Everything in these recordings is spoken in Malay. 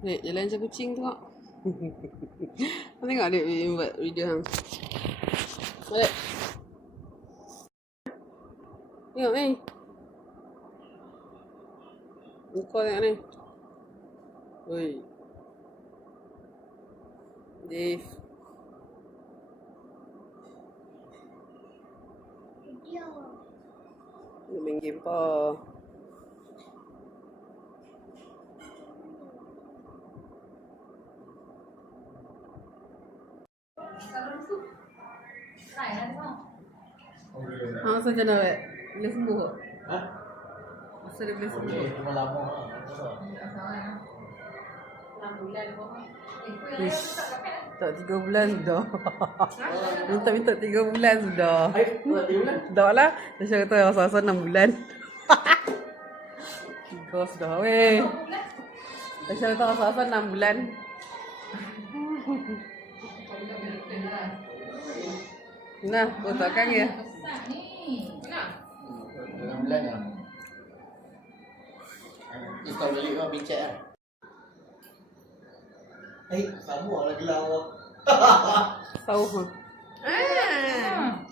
Dek, jalan macam kucing tengok. Kau tengok adik buat video hang. Balik. Tengok ni. Muka tengok ni. Oi. Dave. Dia main game pa. Masa macam mana? Bila sembuh tak? Ha? Masa dia boleh sembuh? Cuma lama lah. 6 bulan pun. Ish, tak 3 bulan sudah. Minta 3 bulan sudah. Buat 3 bulan? Tak lah. Tasha kata rasa-rasa 6 bulan. 3 sudah weh. Tasha kata rasa-rasa 6 bulan. Nah, kotakkan ya. Besar ni. Mana? 6 bulan lah. Kita balik kau bincang lah. Sama lah gelar awak. Tahu ha.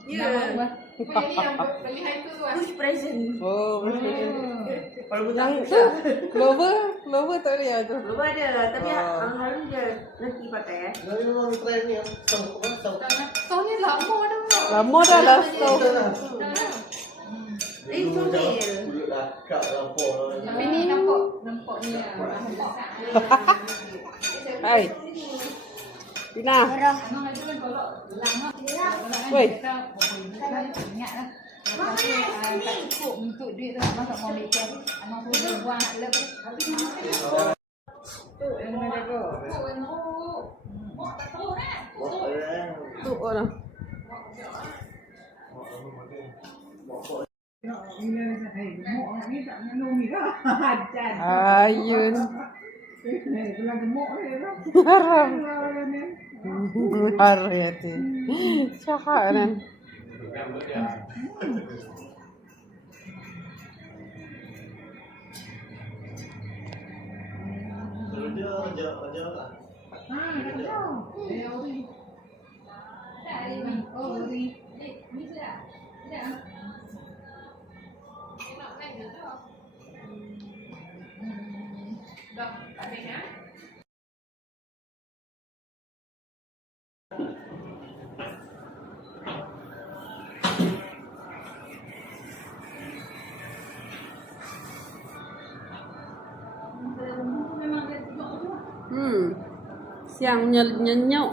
Ya. Beli yang beli hari tu ah. Push present. Oh, Kalau yang budak tu Clover tak ada tu. Belum ada, tapi Oh. Harun je nanti pakai Tapi memang trend ni tahu apa tahu. Tahun ni lama dah. Lama dah lah tahu. comel. Kulit dakak lapor. Tapi ni nampak ni nampak. Hai. Tina. Memang ada kan kalau lama. Woi. Ingat lah. Tak cukup untuk duit tu abang tak mau make abang suruh buang nak lep. Habis tu yang mana jaga. Mak tak tahu kan. Tu orang. Ayun. Haram. Haram ya tu. Caharan. Raja lah. Siang nyenyok.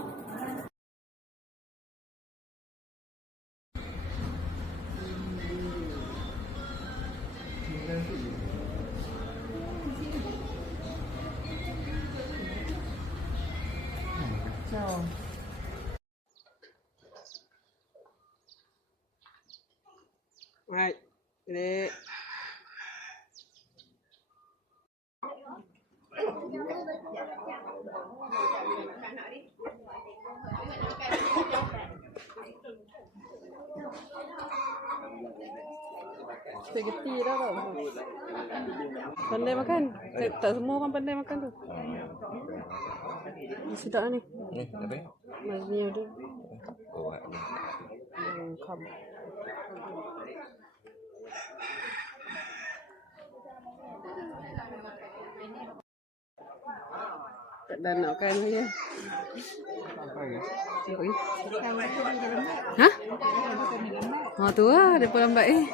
Right, dek. Spaghetti dah tau. Pandai makan. Tak semua orang pandai makan tu. Sedap ni. Apa? Masnya ada. Oh, Lengkap. Tak dah nak makan lagi. Hah? Ha tu lah, depa lambat eh.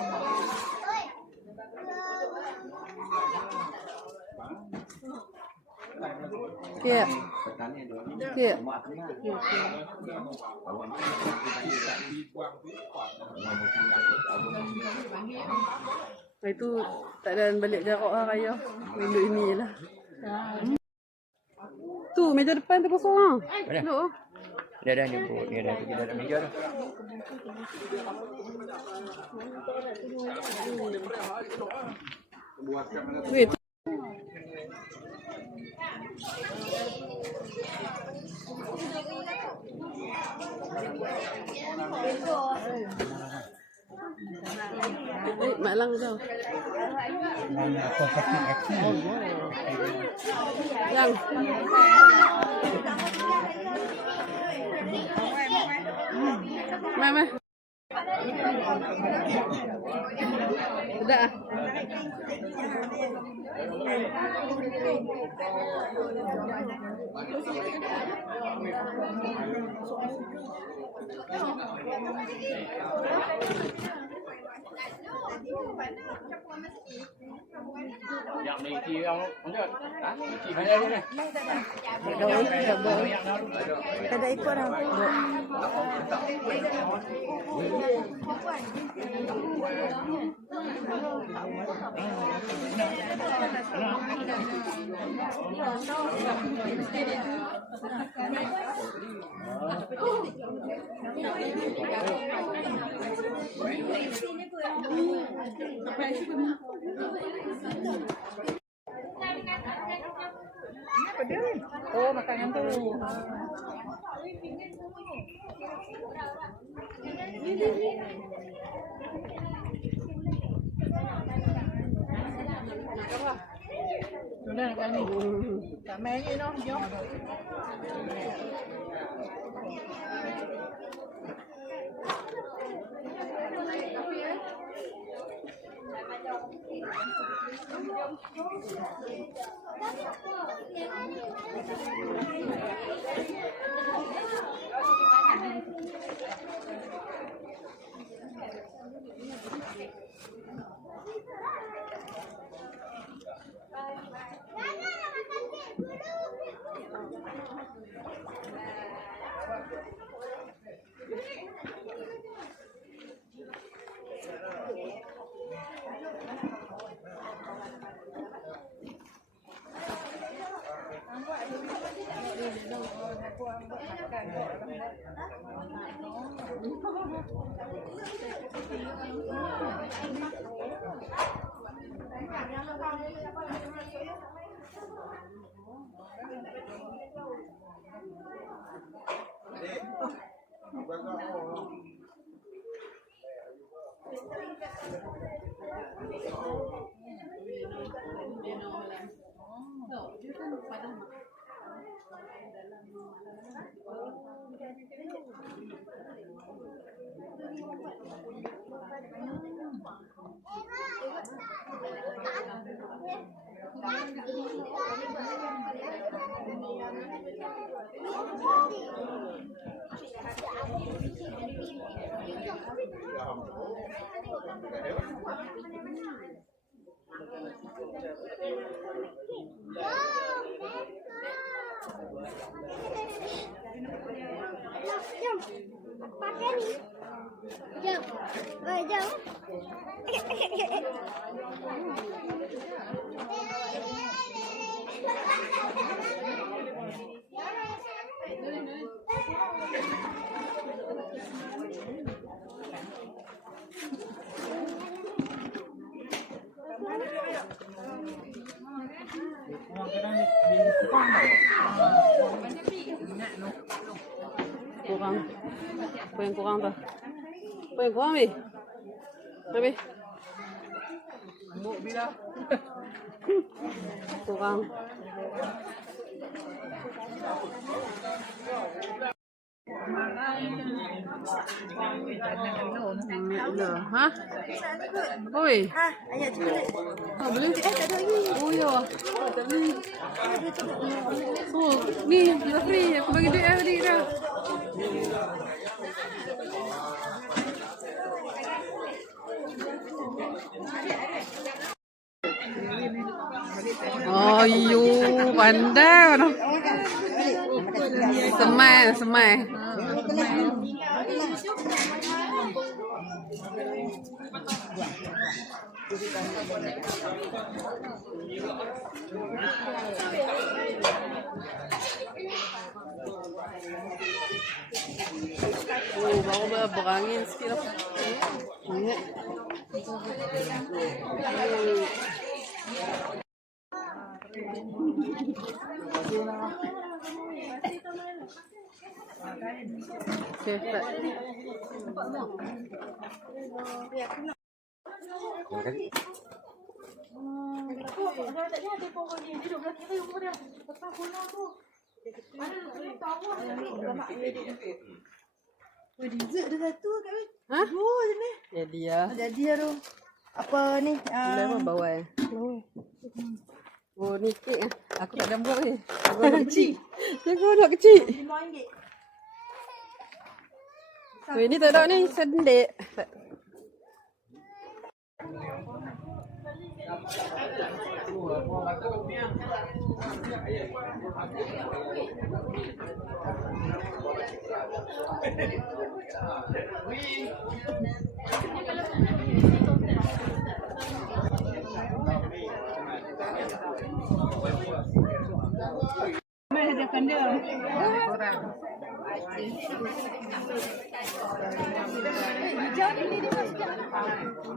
Ya. Ya. Itu tak ada balik jarak lah raya. Duduk ini je lah. Tu meja depan tu kosong ah. Duduk. Dia dah nyebut, dia dah pergi dalam meja dah. Wait. Mak Lang tau. ยังไม่ udah Dọn đi chi không? Không được. Hả? Chị phải đây đi này. Ada ikut dah. Oh, makanan tu. Sudah kan ni. Tak main ni noh, jom. Pakai ni. Jom. Jom. kurang apa yang kurang tu Mi Habis kurang ha? Oi. Ayat cepat. Oh, boleh? Tak ada lagi. Oh ya. Tak boleh. Oh, ni dah free. Aku bagi duit tadi dah. Oh, you pandai mana? Semai. Oh, baru berangin sikit lah. Ni. Okay, start. Terima kasih. Dessert ada satu kat ni. Ha? Oh, sini. Jadi ya. Jadi tu. Apa ni? Boleh apa bawai? Oh ni kek ah. Aku tak ada buat ni. Aku anak kecil. Aku anak kecil. RM5. Weh ni tak ada ni sendik. Mai hadapan dia.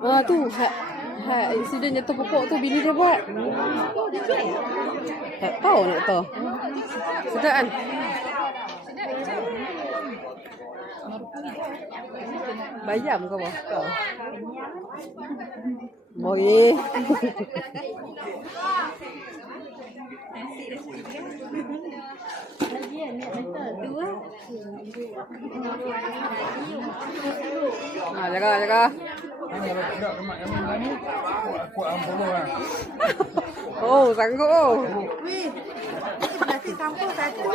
Ah tu insiden jatuh pokok tu bini dia buat. Tak tahu nak tahu. Sedap kan? Bayam ke apa? Tahu. Boleh. Jaga. Oh, sanggup oh. Weh. Nasi campur satu.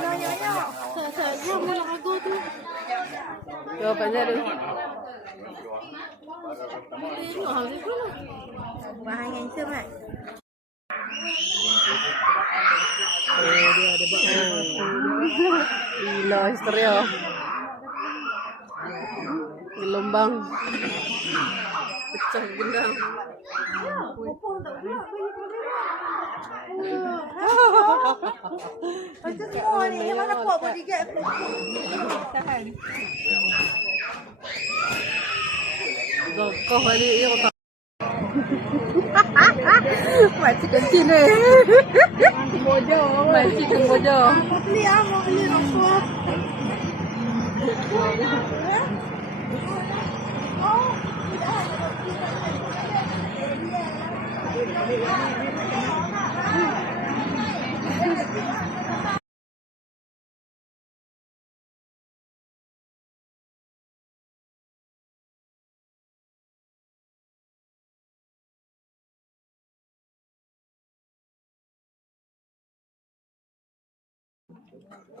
Nyonya. Saya mau lagu tu. Yo, panjang tu. Mahal yang semat. Dia ada buat. Gila histeria. Gelombang. Pecah gendang. Macam semua ni. Yang mana puak bodyguard aku? Tahan. Kau balik dia otak. Makcik kencing ni. Bodoh. Makcik kemboja. Mau beli rokok.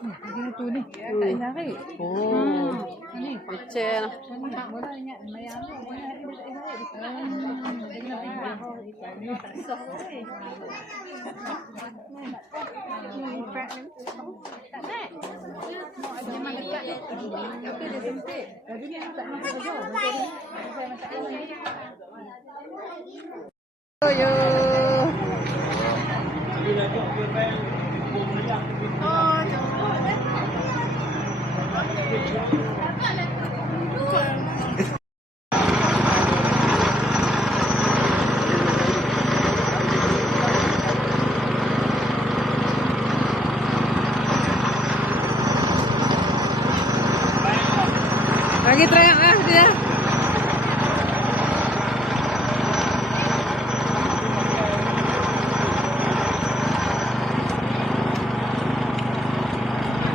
Dia tu ni. Tak tarik. Oh. Ni. Pecah lah. Tak boleh ingat mayang tu. Oh yo. Lagi teriak lah dia.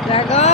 Jaga.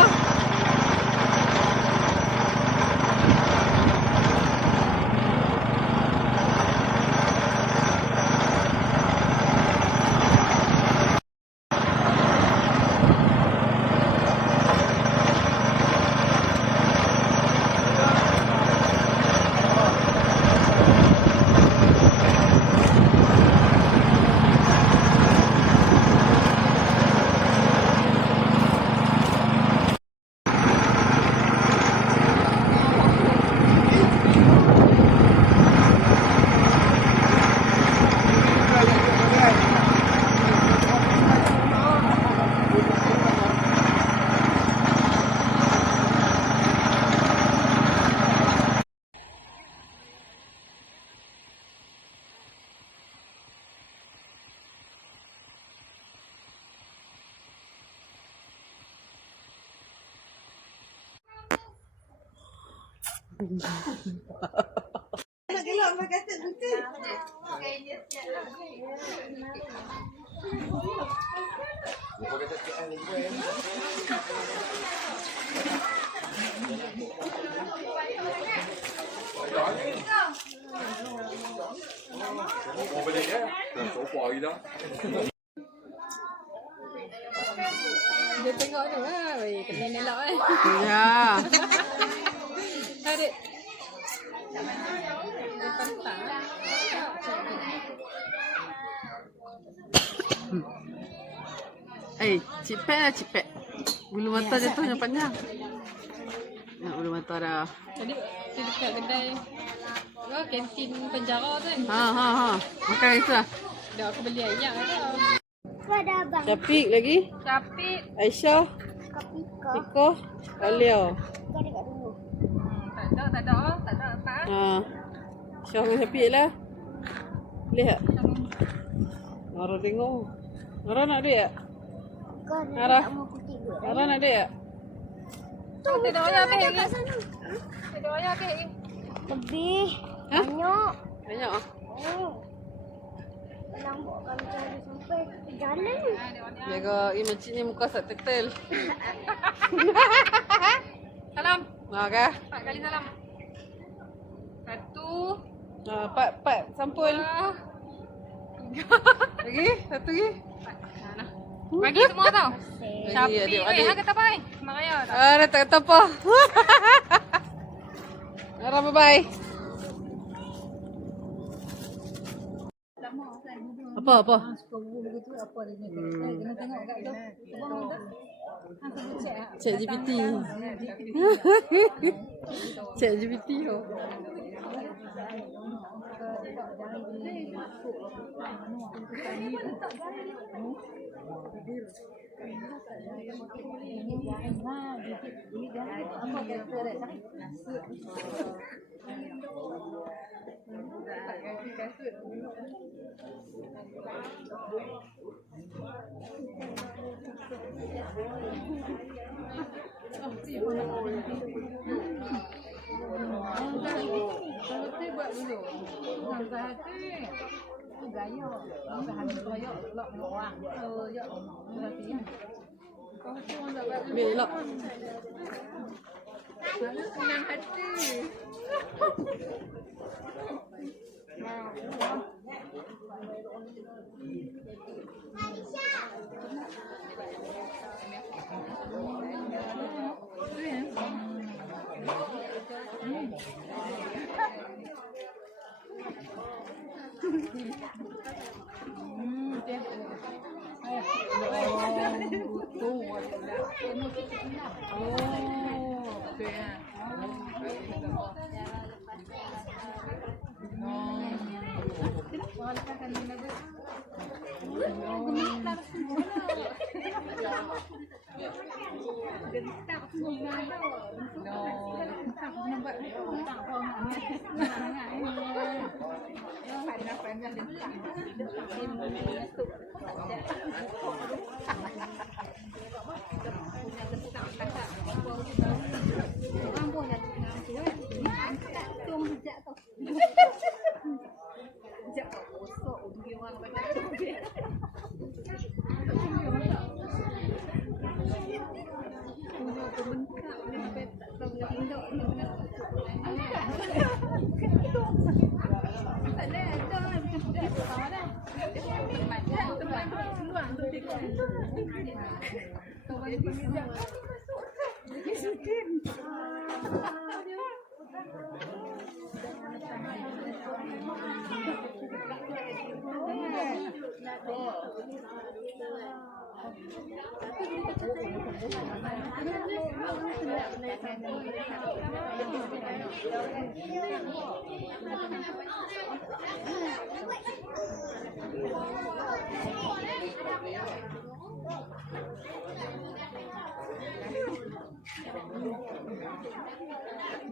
Nak gelak Abang kata betul. Mau beli dia? Dah sopa lagi dah. Dia tengok tu lah. Kena nelak kan. Ya. Tarik. Pantang lah. Cipet lah cipet. Bulu mata jatuh yang panjang. Nak bulu mata dah. Tadi tu dekat kedai kantin penjara tu kan. Ha. Makan itu lah. Dah aku beli ayam tau. Pada abang. Capik lagi. Capik. Aisyah. Kapika. Iko. Alia. Kau dekat dulu. Tak ada apa. Aisyah dengan Capik lah. Lihat. Nara tengok. Nara nak duit tak? Kau Nara. tak mau putih dulu. Nara nak duit tak? Tak ada ayam ke lagi. Tak ada ayam ke lagi. Lebih. Ha? Banyak. Banyak ah. Nampak kami cari sampai jalan ni. Jaga makcik ni muka sak tetel. Salam. Kah? 4 kali salam. 1. Pat sampul. Lagi? Satu lagi? Bagi semua tau. Bagi Shopee adik-adik. hang kata bye. Mak Raya tak. Dah tak kata apa. Nara bye-bye. Apa? Chat GPT. Chat GPT tu. Belok. Senang hati.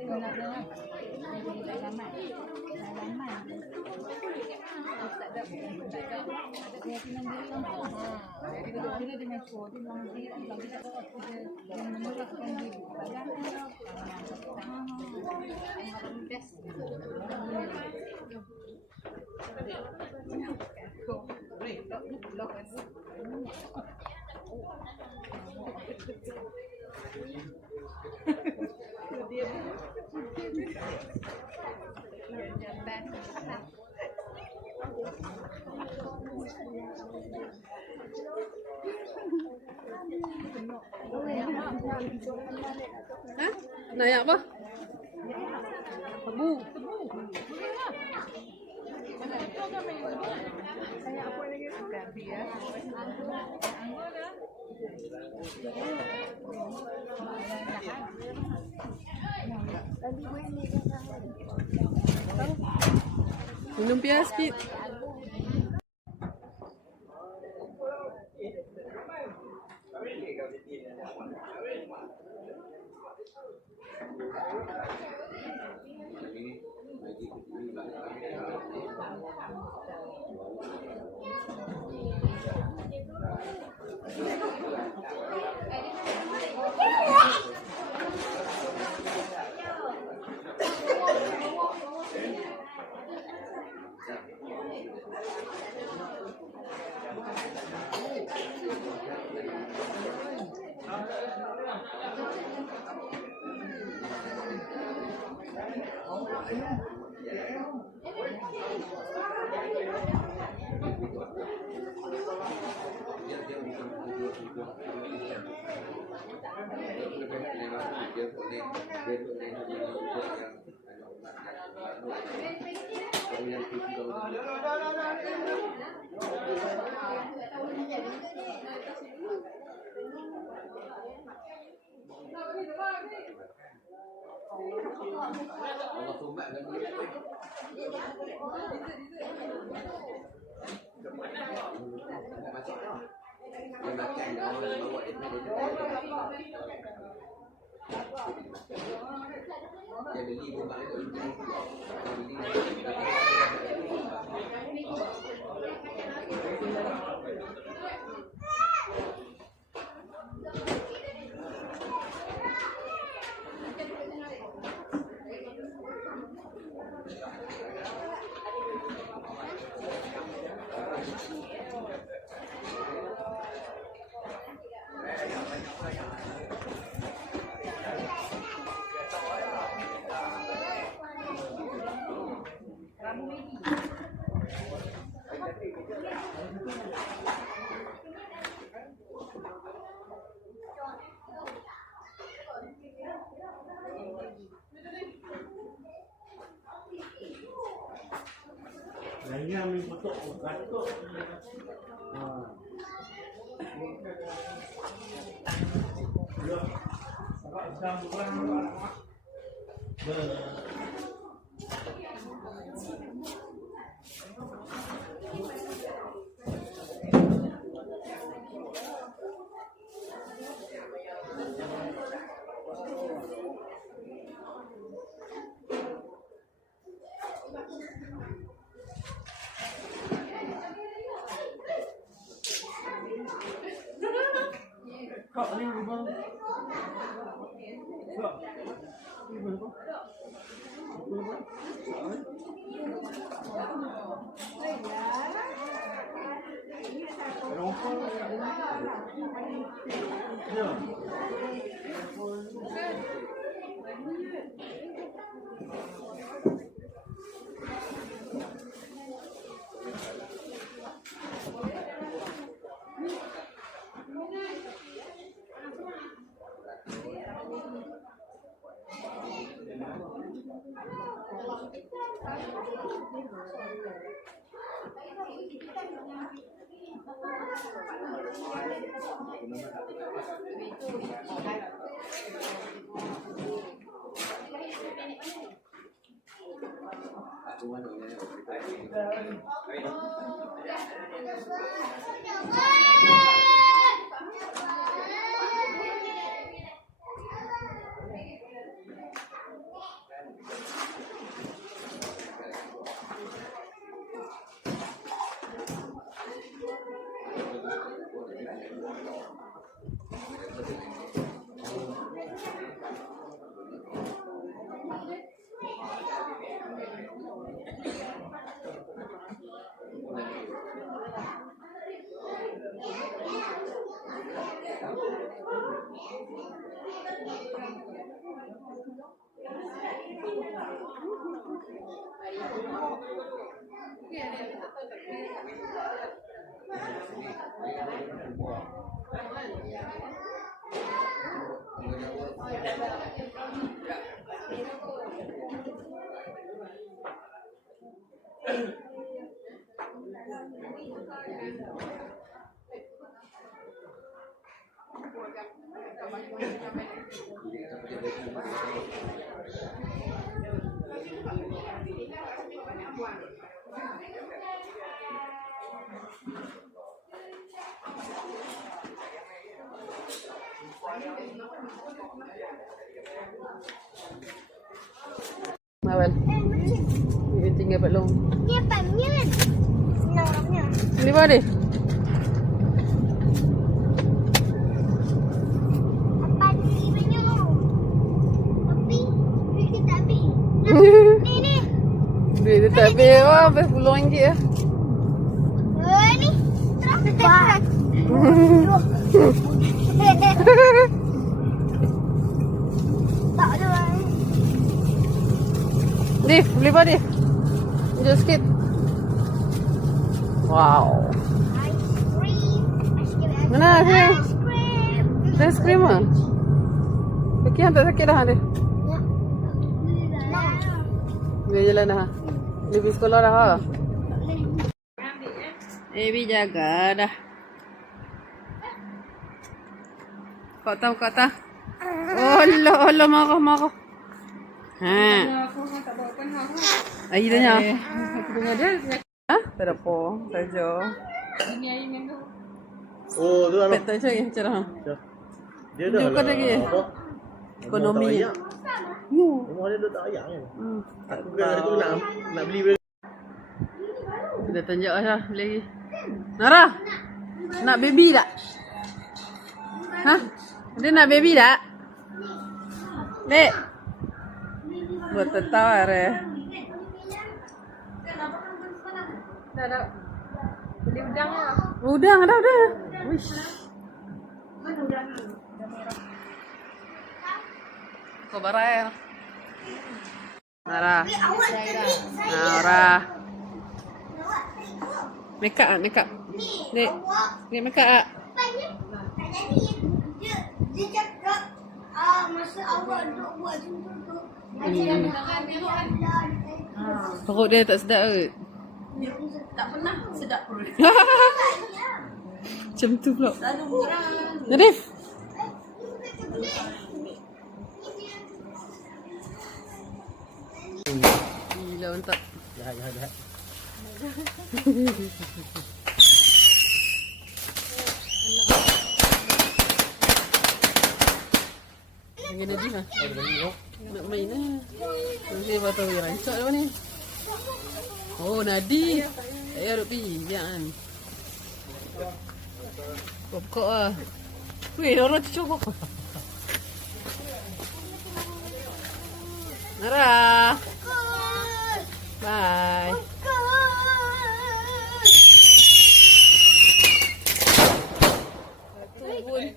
Sebenarnya jadi dalaman. Tak ada keyakinan diri langsung. Jadi kalau bila dia mentor, dia bilang diri bagi dia menyerahkan diri. Best. Hah? Naik apa? Tebu. Minum pia sikit. Lainnya ambil foto katuk. Ya. Apa jam berapa? Kak, ni rumah. Kak, ni berapa? Mawel. Dia tinggal belum. Dia pannya kan? Senang orangnya. Ni apa dia? Apa ni banyak? Tapi duit kita habis. Ni. Duit dia tak habis. Wah, habis RM10 ya. Ni. Terang. Tak ada. Dif, beli apa Dif? Tunjuk sikit. Wow. Ice cream. Mana sini? Ice cream. Ice cream ah. Kaki hantar sakit dah dia. Dia jalan dah. Dia pergi sekolah dah. Ha? Ebi jaga dah. Kau tahu kata? Allah, marah. Ha. Air dah nya. Bunga dia. Ha? Tak ada apa saja. Ini air mango. Oh, tu lah. Tak tahu saya cara. Dia dah Jumpa lagi. apa? Ekonomi. Rumah dia dah tak ayak kan? Tak Aku kan aku nak beli benda. Kita tunjuk lah lagi. Nara. Nak baby tak? Ha? Dia nak baby tak? Dek. Buat tertawa re. Dah. Beli udang lah. Udang dah. Wish. Kau barai. Nara. Nara. Make up. Dek. Dek make up. Dia cakap masa awak duk buat macam tu. Perut dia tak sedap ke? Tak pernah sedap perut. Macam tu pula. Lalu orang Nadif. Gila mantap. Jahat. Lagi Nadif lah. Nak main lah. Nanti apa tahu yang rancak dah ni. Oh Nadif. Saya duduk pergi. Biar kan. Pokok lah. Weh, orang cucuk pokok. Nara. Bye. Tunggu.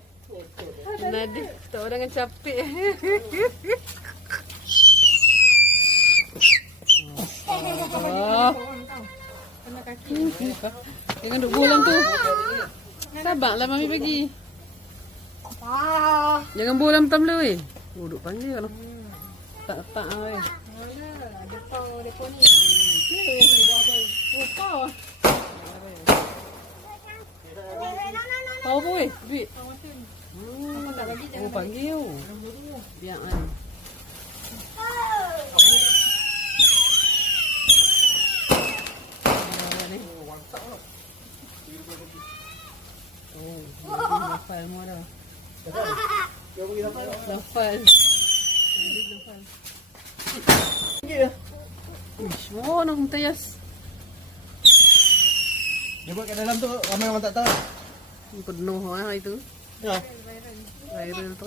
Nadif, tak orang dengan capek. Oh. Jangan duduk bolang tu. Sabarlah Mami pergi. Jangan bolang tam weh. Duduk panggil kalau. Tak weh. Depo ni. Tahu apa weh? Duit. Oh panggil. Biar kan. Lafal semua dah. Lafal. Ish, oh nak mutayas. Dia buat kat dalam tu ramai orang tak tahu. Penuh hari tu. Ya. Viral tu.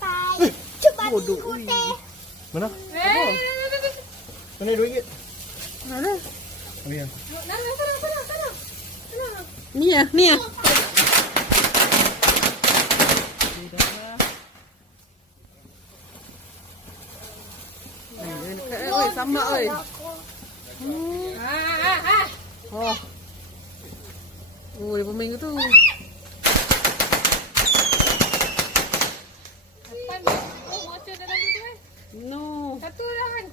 Bye. Cuba Bodoh. Mana? Eh, Mana RM2? Mana? Oh ya. Ni ya, ni ya. Oi, sama oi. Oh. Oh, dia pemain tu. No. satu dah kan.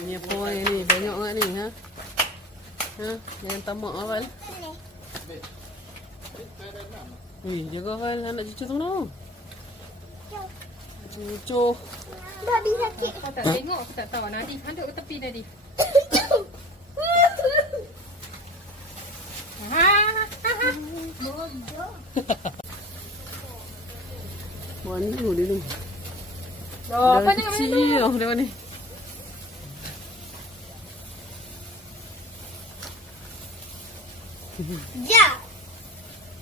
Ni apa ni? Banyak sangat ni, ha? Ha? Jangan tamak Awal. Jaga Awal anak cucu tu no. Cucu. Babi sakit. Kau tak tengok, aku tak tahu. Nadi, handuk ke tepi Nadi. Mana dia ni? Oh, apa Dah ni? kecil dah dia ni. Jap.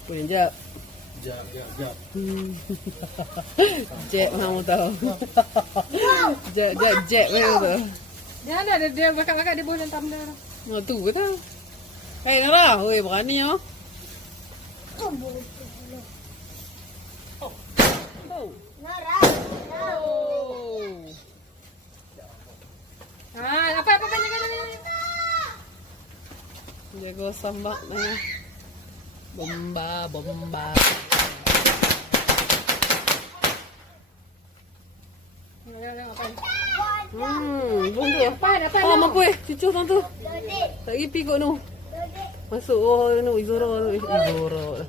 Boleh jap. Jap. Jap mana tahu. Jap mana tahu. Jangan ada dia bakar-bakar dia boleh hentam dia. Oh tu ke tahu. Hei Nara, oi berani oh. Oh. Nara. Oh. Apa jaga. Jaga sambak ni. Bomba. Jangan apa. Bungku. Apa? Oh, mampu cucu tu tu. Dodek. Tak pergi pi kot tu. Dodek. Masuk oh ni Izora tu. Izora.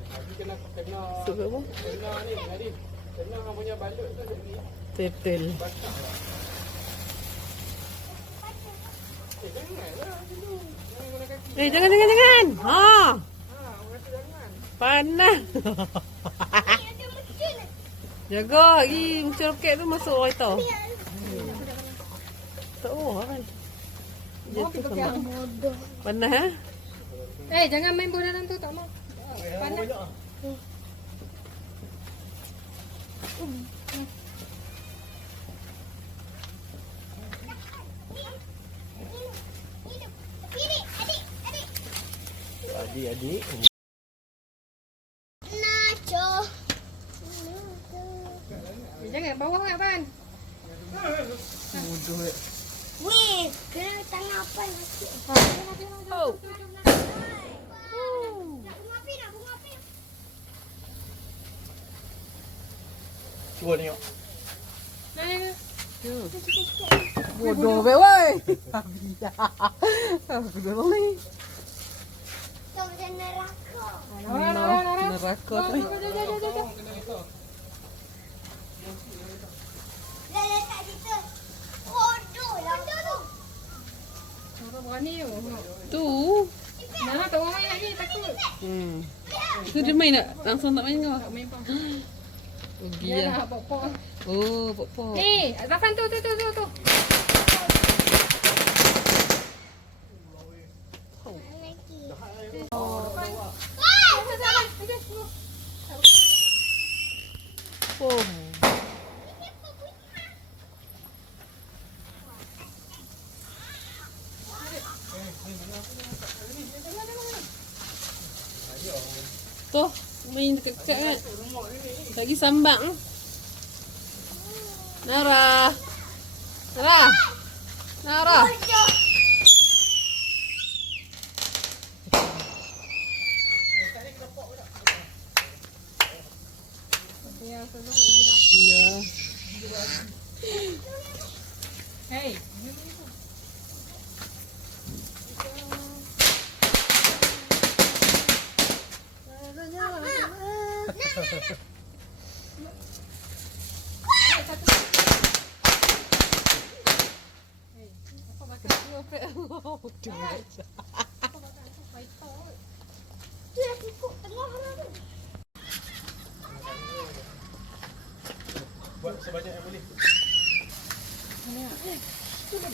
Masuk ke apa? Tetel. Jangan. Ha. Panas. Jaga lagi muncul roket tu masuk kereta. Tak oh kan. Jatuh sama. Panas ha? Jangan main bola dalam tu, tak mau. Panas. Adik. Nacho. Jangan bawah kan, Pan. Bodoh. Weh, kena tengah apa nanti? Oh. Bunga api. Cuba tengok. Bodoh be woi. Aku dah ni. Tong dan neraka. Neraka tu. Lele kat situ. Bodoh lah tu. Apa berani tu? Tu. Nah, tak orang main lagi, takut. Tu dia main tak? Langsung tak main kau? Tak main pun. Pergi Dia lah. nak pok-pok. Oh, pok-pok. Zafan tu. Oh. Tu, main dekat-dekat kan. Lagi sambang. Nara. Ya. Hey. Tu dah cukup tengah lah tu. Buat sebanyak yang boleh.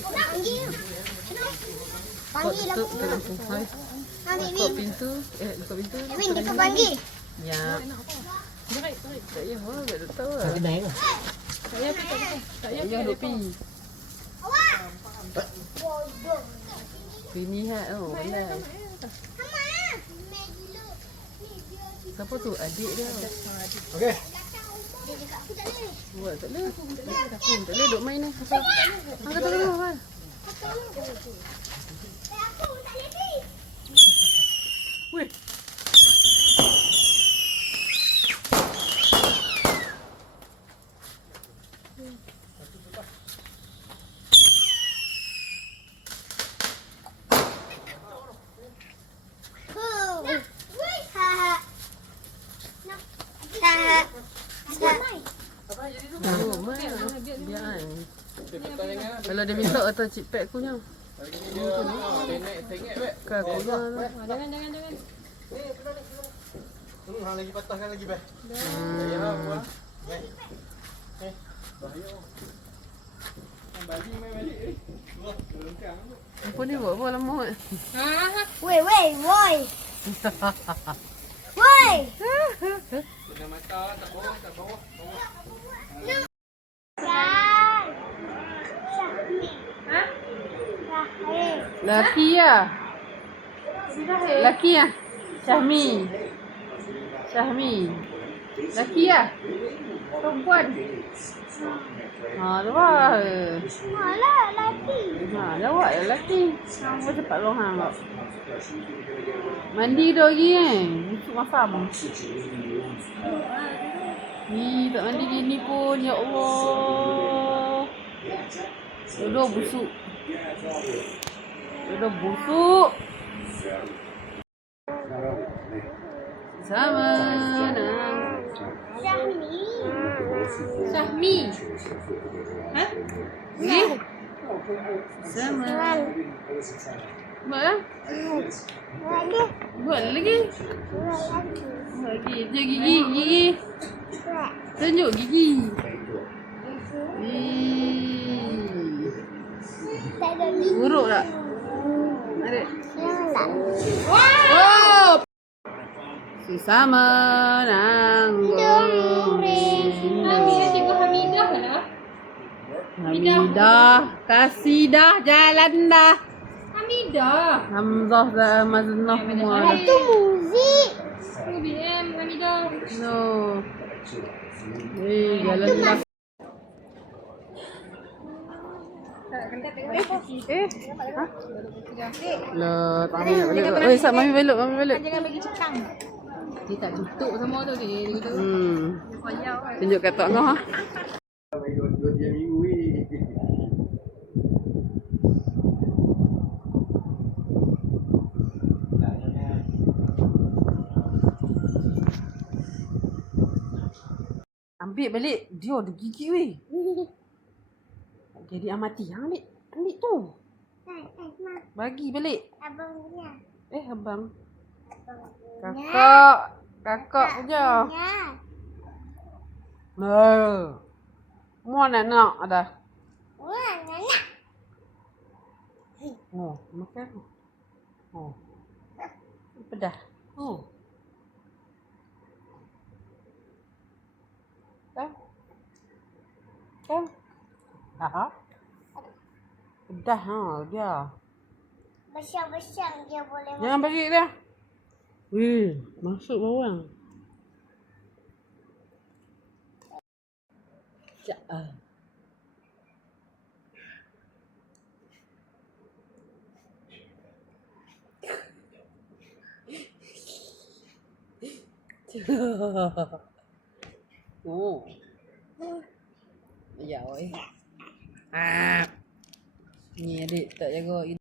Panggil. Panggil lah. Hai. Buka pintu. Buka pintu. Min, dia panggil. Ya. Tak payah lah, tak tahu lah. Kena ke? Tak payah duk pi. Ini hat tu, balai. Siapa tu? Adik dia. Okey. Buat tak boleh. Tak boleh duk main ni. Apa? Kata dulu kan. Weh. Oh, main. Biar kan. Kalau dia minta atau cik pack aku nya. Kau aku nya. Jangan. Hang lagi patahkan lagi beh. Apa ni buat apa lama kan? Woi. Woi. Laki ya. Laki ya. Syahmi. Laki ya. Perempuan. Luar. Alah, lagi. Lawak ya laki. Apa cepat lohang kau. Mandi dah lagi Busuk masam. Ni tak mandi gini pun. Ya Allah. Dua busuk. Sama nang. Syahmi. Ni. Sama. Buat lagi. Dia gigi. Tunjuk gigi. Buruk tak? Adik. Wow. Sesama nanggung Hamidah, cikgu Hamidah lah. Hamidah, Kasidah, jalan dah. Hamidah. Hamzah dah, Maznah semua. Itu muzik. UBM Hamidah. No. Jalan dah. Lah, tak ambil nak balik. Sat mami balik. Jangan bagi cekang. Dia tak tutup semua tu dia kata. Payah kan. Tunjuk kat tok kau. Ambil balik. Dia ada gigi weh. Jadi amati. Ambil tu. Bagi balik. Abang punya. Abang. Kakak punya. Mana nak ada? Makan. Pedah. Kan? Pedah dia. Besar-besar dia boleh. Jangan bagi dia. Wih, masuk bawang. Oh. Ya oi. Ni adik tak jaga